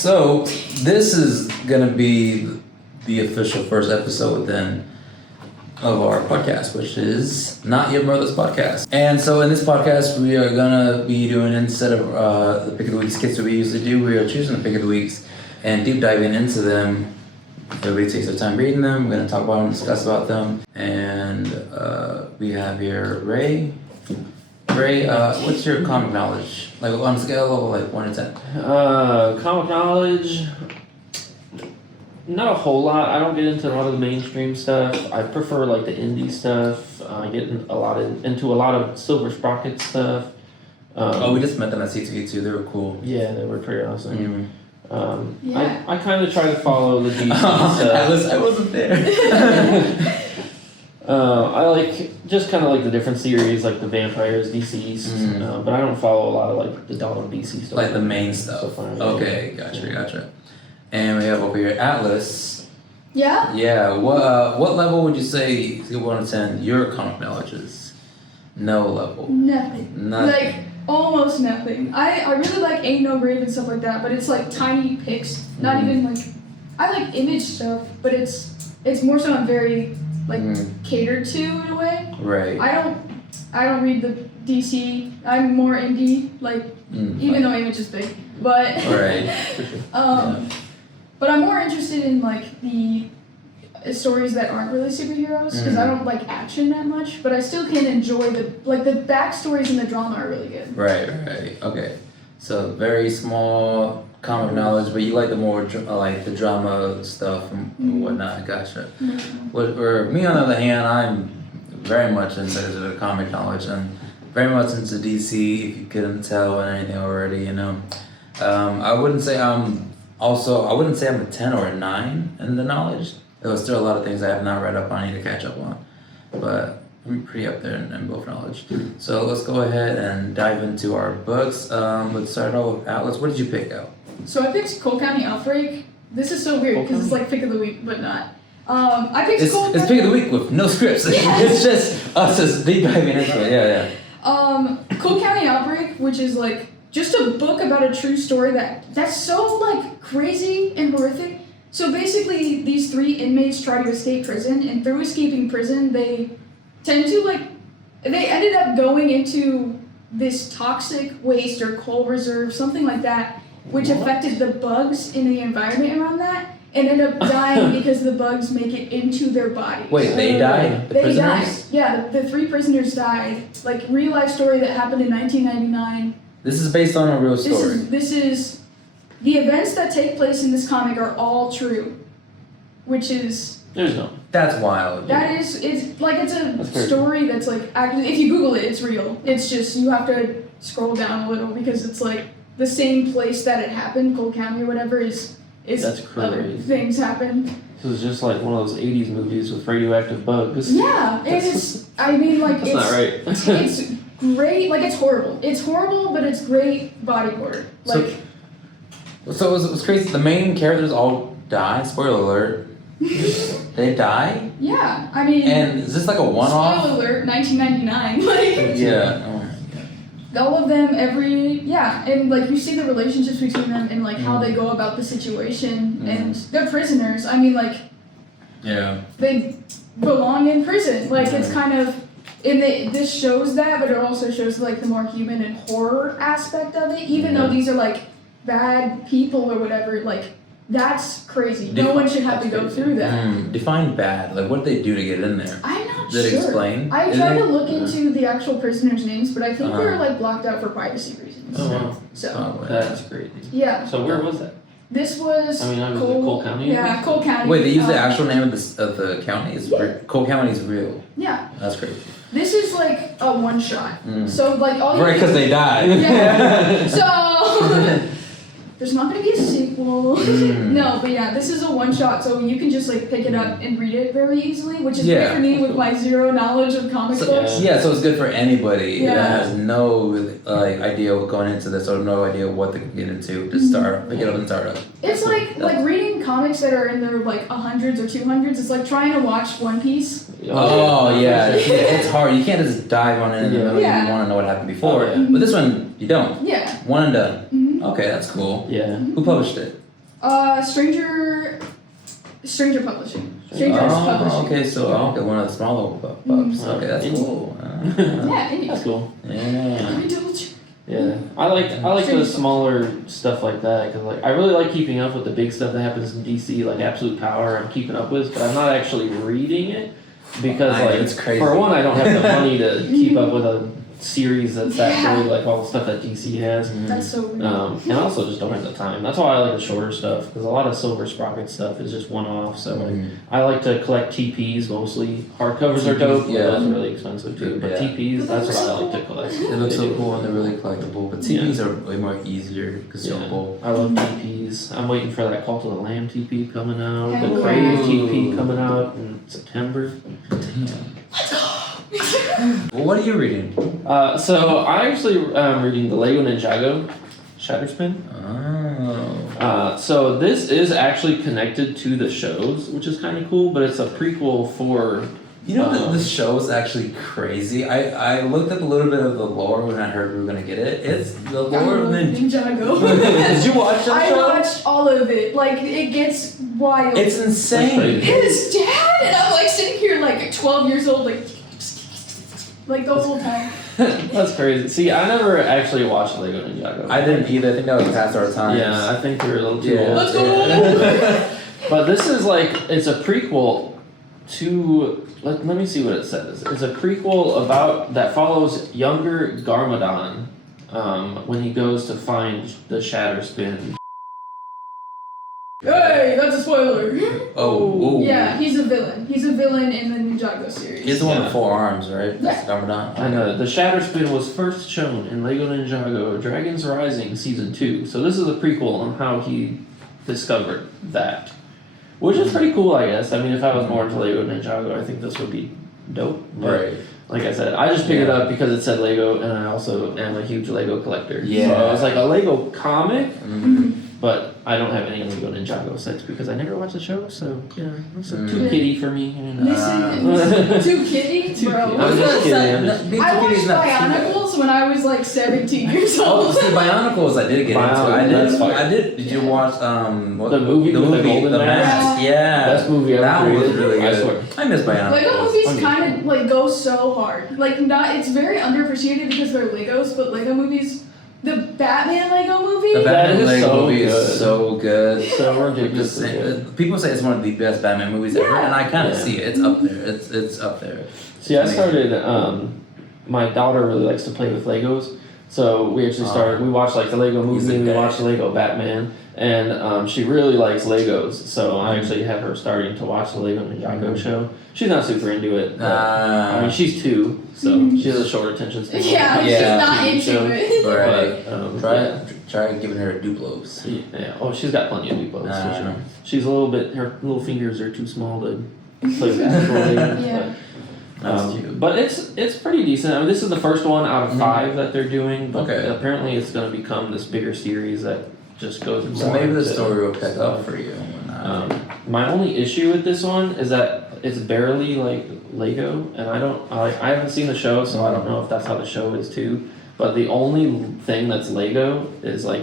So this is gonna be the official first episode then of our podcast, which is Not Your Mother's Podcast. And so in this podcast, we are gonna be doing, instead of the pick of the week skits that we usually do, we are choosing the pick of the weeks and deep diving into them. Everybody takes their time reading them. We're gonna talk about them, discuss about them, and we have here Ray. Ray, what's your comic knowledge? Like on a scale of like 1 to 10? Comic knowledge, not a whole lot. I don't get into a lot of the mainstream stuff. I prefer like the indie stuff. I get into a lot of Silver Sprocket stuff. We just met them at C2E2. They were cool. Yeah, they were pretty awesome. Mm-hmm. I kind of try to follow the DC stuff. I wasn't there. I like just kind of like the different series, like the Vampires, Deceased, but I don't follow a lot of like the Dawn DC stuff. Like the main stuff. Okay, gotcha. And we have over here Atlas. Yeah? Yeah. What level would you say, 1 to 10, your comic knowledge is? No level. Nothing. Like almost nothing. I really like Ain't No Grave and stuff like that, but it's like tiny pics. Not even like I like image stuff, but it's more so I'm very like catered to in a way. Right. I don't read the DC. I'm more indie, like even though Image is big. But right. But I'm more interested in like the stories that aren't really superheroes because I don't like action that much, but I still can enjoy the backstories and the drama are really good. Right. Okay. So very small comic knowledge, but you like the more like the drama stuff and whatnot. Gotcha. For me, on the other hand, I'm very much into the comic knowledge and very much into DC. If you couldn't tell and anything already, you know, I wouldn't say I'm a 10 or a 9 in the knowledge. There was still a lot of things I have not read up on, I need to catch up on, but I'm pretty up there in both knowledge. So let's go ahead and dive into our books. Let's start off with Atlas. What did you pick out? So I picked Cole County Outbreak. This is so weird because it's like pick of the week, but not. I picked It's pick of the week with no scripts. It's just us just deep diving into it. Yeah. Cole County Outbreak, which is like just a book about a true story that's so like crazy and horrific. So basically, these 3 inmates try to escape prison, and through escaping prison, they tend to they ended up going into this toxic waste or coal reserve, something like that, which affected the bugs in the environment around that, and ended up dying because the bugs make it into their body. Wait, they died? The prisoners? Died. Yeah, the 3 prisoners died. Like, real life story that happened in 1999. This is based on a real story. This is the events that take place in this comic are all true, which is There's no. That's wild. That is, it's a story that's like actually, if you Google it, it's real. It's just you have to scroll down a little because it's like the same place that it happened, Cole County or whatever, is that's crazy. Other things happen. This is just like one of those 80s movies with radioactive bugs. Yeah, it's not right. It's great, like it's horrible, but it's great body horror. Like. So it was crazy. The main characters all die. Spoiler alert. They die? Yeah, I mean. And is this like a one-off? Spoiler alert, 1999. Like. Yeah. Oh my god. All of them, and like you see the relationships between them and like how they go about the situation, and they're prisoners. I mean, like. Yeah. They belong in prison. Like it's kind of. This shows that, but it also shows like the more human and horror aspect of it. Even though these are like bad people or whatever, like that's crazy. No one should have to go through that. Define bad. Like what did they do to get in there? I'm not sure. Did it explain? I tried to look into the actual prisoners' names, but I think they were like blocked out for privacy reasons. Oh wow. So that's crazy. Yeah. So where was that? This was. Cole County. Yeah, Cole County. Wait, they use the actual name of the county? Cole County is real. Yeah. That's crazy. This is like a one shot. So like all. Right, because they died. Yeah. So. There's not going to be a sequel. No, but yeah, this is a one-shot, so you can just like pick it up and read it very easily, which is great for me with my zero knowledge of comic books. Yeah, so it's good for anybody that has no idea what going into this or no idea what to get into. Just pick it up and start up. It's like reading comics that are in their like 100s or 200s. It's like trying to watch One Piece. Oh yeah, it's hard. You can't just dive on it in the middle. You want to know what happened before. But this one, you don't. Yeah. One and done. Okay, that's cool. Yeah. Who published it? Stranger Publishing. Stranger Publishing. Okay, so one of the smaller pups. Okay, that's cool. Yeah, indie. That's cool. Yeah. Let me double check. Yeah, I like the smaller stuff like that because like I really like keeping up with the big stuff that happens in DC, like Absolute Power. I'm keeping up with, but I'm not actually reading it because It's crazy. for one, I don't have the money to keep up with a series that's that Yeah. big, like all the stuff that DC has. That's so weird. And I also just don't have the time. That's why I like the shorter stuff because a lot of Silver Sprocket stuff is just one off. So like, I like to collect TPs mostly. Hardcovers are dope. Yeah. Those are really expensive too. But Yeah. TPs, that's what I like to collect. They look so cool and they're really collectible, but TVs are way more easier consumable. I love TPs. I'm waiting for that Call to the Lamb TP coming out. Hell The yeah. Crave TP coming out in September. Damn. Well, what are you reading? So I actually am reading the Lego Ninjago Shatterspin. Oh. So this is actually connected to the shows, which is kind of cool, but it's a prequel for. You know, this show is actually crazy. I looked up a little bit of the lore when I heard we were gonna get it. It's the lore of Ninjago. Did you watch that I show? watched all of it. Like, it gets wild. It's insane. His dad, and I'm like sitting here like 12 years old, like the whole time. That's crazy. See, I never actually watched Lego Ninjago. I didn't either. I think that was past our time. Yeah, I think we were a little too Yeah. old. Let's go! But this is like, it's a prequel to, let me see what it says. It's a prequel about, that follows younger Garmadon when he goes to find the Shatterspin. Hey, that's a spoiler. Oh, ooh. Yeah, he's a villain. He's a villain in the Ninjago series. He's the one Yeah. with 4 arms, right? That's Garmadon. I know. The Shatterspin was first shown in Lego Ninjago Dragons Rising Season 2. So this is a prequel on how he discovered that. Which is pretty cool, I guess. I mean, if I was more into Lego Ninjago, I think this would be dope. But Right. like I said, I just picked it up because it said Lego, and I also am a huge Lego collector. Yeah. So I was like, a Lego comic? Mm-hmm. But I don't have any Lego Ninjago sets because I never watched the show, so, you know, it's Mm. too kiddie for me. You know. Listen, too kiddie, Too bro. kiddie. I'm just kidding, I'm just- I watched Bionicles when I was like 17 years Oh, old. see, Bionicles I did get into. That's fire. I did. Did you watch what, The movie with the golden mask? Yeah. Best movie ever That one was created, really I good. swear. I miss Bionicles. Lego movies Okay. kind of like go so hard. Like, not, it's very underappreciated because they're Legos, but Lego movies, the Batman Lego movie. The Batman That is Lego so movie good. is so good. So ridiculous. People say it's one of the best Batman movies ever, Yeah. and I kind of Yeah. see it. It's up there. It's up there. See, I started, my daughter really likes to play with Legos. So we actually started, we watched like the Lego He's movie, a we guy. watched the Lego Batman, and she really likes Legos. So I actually have her starting to watch the Lego Ninjago show. She's not super into it. But, I mean, she's 2, so she has a short attention span. Yeah, Yeah. she's not into it. right. But, yeah. Try giving her a Duplos. Yeah. Oh, she's got plenty of Duplos for sure. She's a little bit. Her little fingers are too small to play with actual Legos. Yeah. That's cute. But it's pretty decent. I mean, this is the first one out of 5 that they're doing. But Okay. apparently, it's going to become this bigger series that just goes. So more maybe the into story will pick stuff. up for you. My only issue with this one is that it's barely like Lego, and I haven't seen the show, so I don't know if that's how the show is too. But the only thing that's Lego is like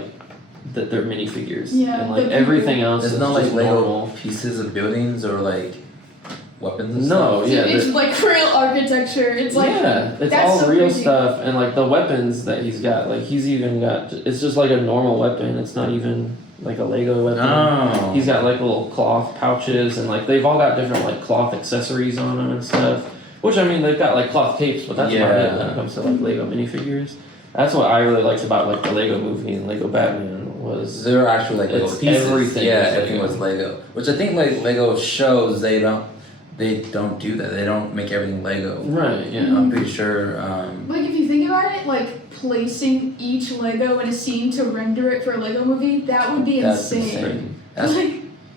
that they're minifigures, Yeah, and like the everything else It's is not like just Lego normal. pieces of buildings or like weapons and No, stuff. yeah, it's they're- like real architecture. It's like yeah, it's that's all so real crazy. stuff, and like the weapons that he's got, like he's even got. It's just like a normal weapon. It's not even like a Lego weapon. Oh. He's got like little cloth pouches, and like they've all got different like cloth accessories on them and stuff. Which I mean, they've got like cloth tapes, but that's about it when it comes to like Lego minifigures. That's what I really liked about like the Lego movie and Lego Batman was. There are actually like Lego It's pieces. everything Yeah, is everything Lego. was Lego. Which I think like Lego shows they don't do that. They don't make everything Lego. Right. Yeah. I'm pretty sure. Like, if you think about it, like placing each Lego in a scene to render it for a Lego movie, that would be That's insane. insane. That's Like,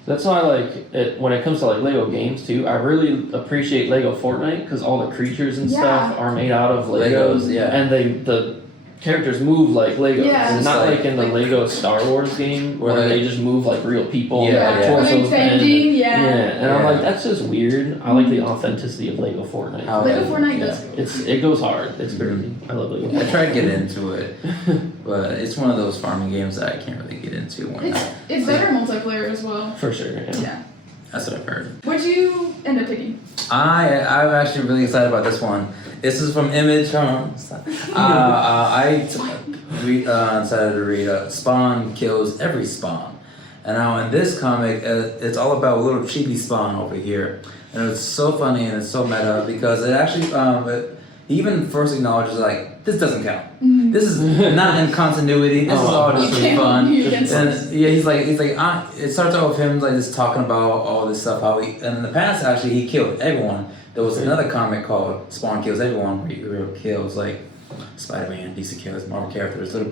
That's why I like it when it comes to like Lego games too. I really appreciate Lego Fortnite because all the creatures and stuff Yeah. are made out of Legos. Legos, yeah. And the characters move like Legos, Yeah. and not Just like in the Lego Star Wars game where Where they just move like real people. Yeah, like yeah. When torsos bending, yeah, and I'm Yeah. like, that's just weird. I like the authenticity of Lego Fortnite. How- Lego Fortnite yeah. does go. It goes hard. It's crazy. I love Lego. I tried to get into it, but it's one of those farming games that I can't really get into. It's better multiplayer as well. For sure. Yeah. Yeah. That's what I've heard. What'd you end up picking? I'm actually really excited about this one. This is from Image. I decided to read Spawn Kills Every Spawn. And now in this comic, it's all about a little chibi Spawn over here. And it's so funny and it's so meta because it actually, he even first acknowledges like, this doesn't count. This is not in continuity. This is all just for fun. And yeah, he's like, it starts out with him like just talking about all this stuff. How he, and in the past actually he killed everyone. There was another comic called Spawn Kills Everyone where he kills like Spider-Man, DC kills Marvel characters, little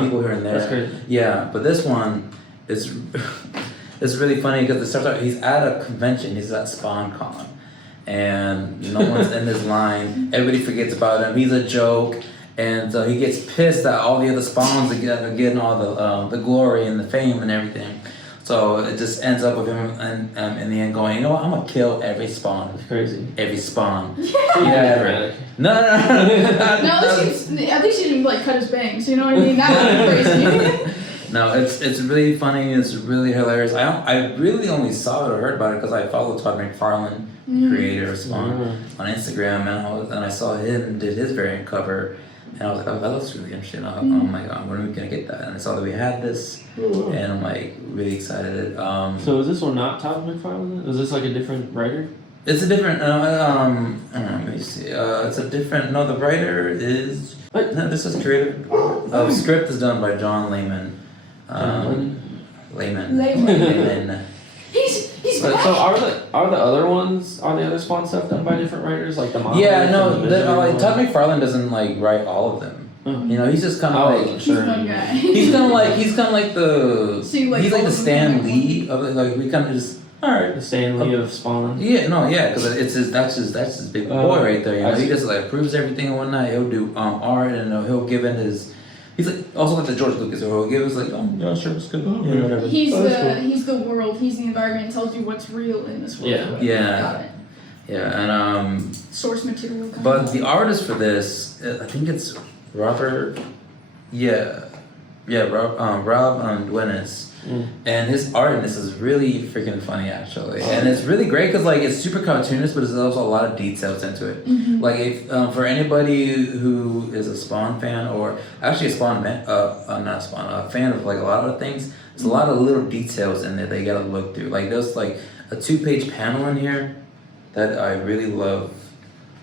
people here and there. That's crazy. Yeah, but this one is it's really funny because it starts out he's at a convention. He's at SpawnCon, and no one's in his line. Everybody forgets about him. He's a joke. And so he gets pissed that all the other spawns are getting all the glory and the fame and everything. So it just ends up with him and in the end going, you know what, I'm gonna kill every spawn. It's crazy. Every spawn. Yeah. Right. No. No, at least he didn't like cut his bangs. You know what I mean? That would be crazy. No, it's really funny. It's really hilarious. I really only saw it or heard about it because I follow Todd McFarlane, creator of Spawn, on Instagram, and I saw him did his variant cover. And I was like, oh, that looks really interesting. Oh my god, when are we gonna get that? And I saw that we had this, and I'm like really excited. So is this one not Todd McFarlane? Is this like a different writer? It's a different. Let me see. It's a different. No, the writer is. No, this is creative. The script is done by John Layman. Layman. He's So back. are the other Spawn stuff done by different writers like the Monolith? Yeah, no. and the Vision Like one? Todd McFarlane doesn't like write all of them. You know, he's just kind of like. He's one guy. He's kind of like the. So you like he's like all the of them Stan in Lee of it. Like we kind of just. All right. The Stan Lee of Spawn. Yeah, no, yeah, because that's his big boy right there. You know, he just like approves everything and whatnot. He'll do art and he'll give in his. He's like also like the George Lucas. He'll give us like, oh yeah, sure, it's good. Yeah, whatever. He's the world. He's the environment. Tells you what's real in this world. Yeah. Yeah. Got it. Yeah, and Source material. Kind but of. the artist for this, I think it's Robert. Rob Duenas. And his art in this is really freaking funny actually, and it's really great because like it's super cartoonish, but there's also a lot of details into it. Like if for anybody who is a Spawn fan or actually a Spawn fan, not Spawn, a fan of like a lot of things, there's a lot of little details in there that you gotta look through. Like there's like a 2-page panel in here that I really love.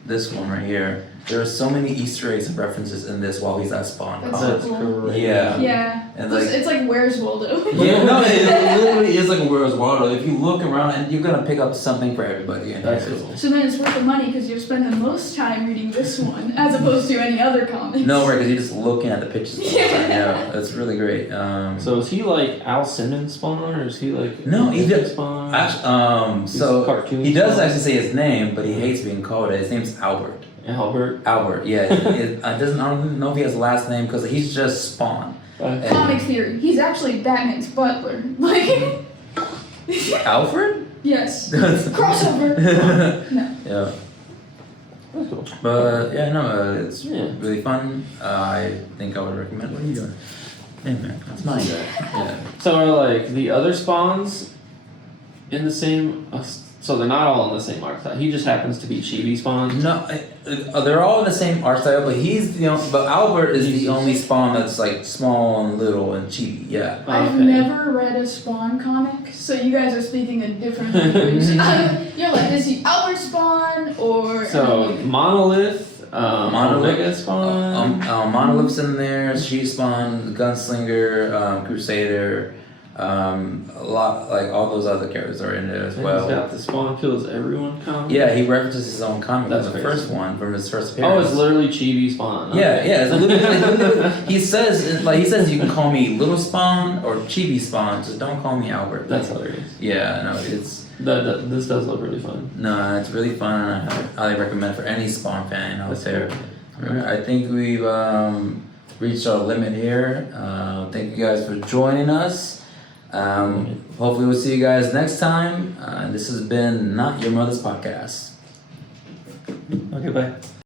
This one right here. There are so many Easter eggs and references in this while he's at SpawnCon. That's so cool. Yeah. Yeah. And like, It's like Where's Waldo? yeah, no, it literally is like a Where's Waldo. If you look around, and you're gonna pick up something for everybody. And That's cool. So then it's worth the money because you'll spend the most time reading this one as opposed to any other comics. No, right? Because you're just looking at the pictures. All the time. Yeah, that's really great. So is he like Al Simmons Spawn or is he like No, he did. Spawn? Actually, He's so cartoon he does Spawn? actually say his name, but he hates being called it. His name's Albert. Albert. Albert. Yeah. I don't know if he has a last name because he's just Spawn. And- Comic theory. He's actually Batman's butler. Like. Alfred? Yes. Crossover. No. Yeah. That's cool. But yeah, no, it's Yeah. really fun. I think I would recommend. What are you doing? Hey man, that's mine. Yeah. So are like the other Spawns in the same? So they're not all in the same art style. He just happens to be Chibi Spawn. No, they're all in the same art style, but but Albert is the only Spawn that's like small and little and chibi. Yeah. I've Okay. never read a Spawn comic, so you guys are speaking a different language. You're like, is he Albert Spawn or? So Monolith, Omega Spawn. Monolith's in there. She Spawn, Gunslinger, Crusader. A lot like all those other characters are in there as And well. he's got the Spawn Kills Everyone comic. Yeah, he references his own comic That's from the crazy. first one, from his first Oh, appearance. it's literally Chibi Spawn. Yeah, Okay. yeah. It's literally, he says you can call me Little Spawn or Chibi Spawn, just don't call me Albert. That's hilarious. Yeah, no, it's This does look really fun. it's really fun, and I highly recommend for any Spawn fan out That's there. cool. I think we've reached our limit here. Thank you guys for joining us. Hopefully we'll see you guys next time. This has been Not Your Mother's Podcast. Okay, bye.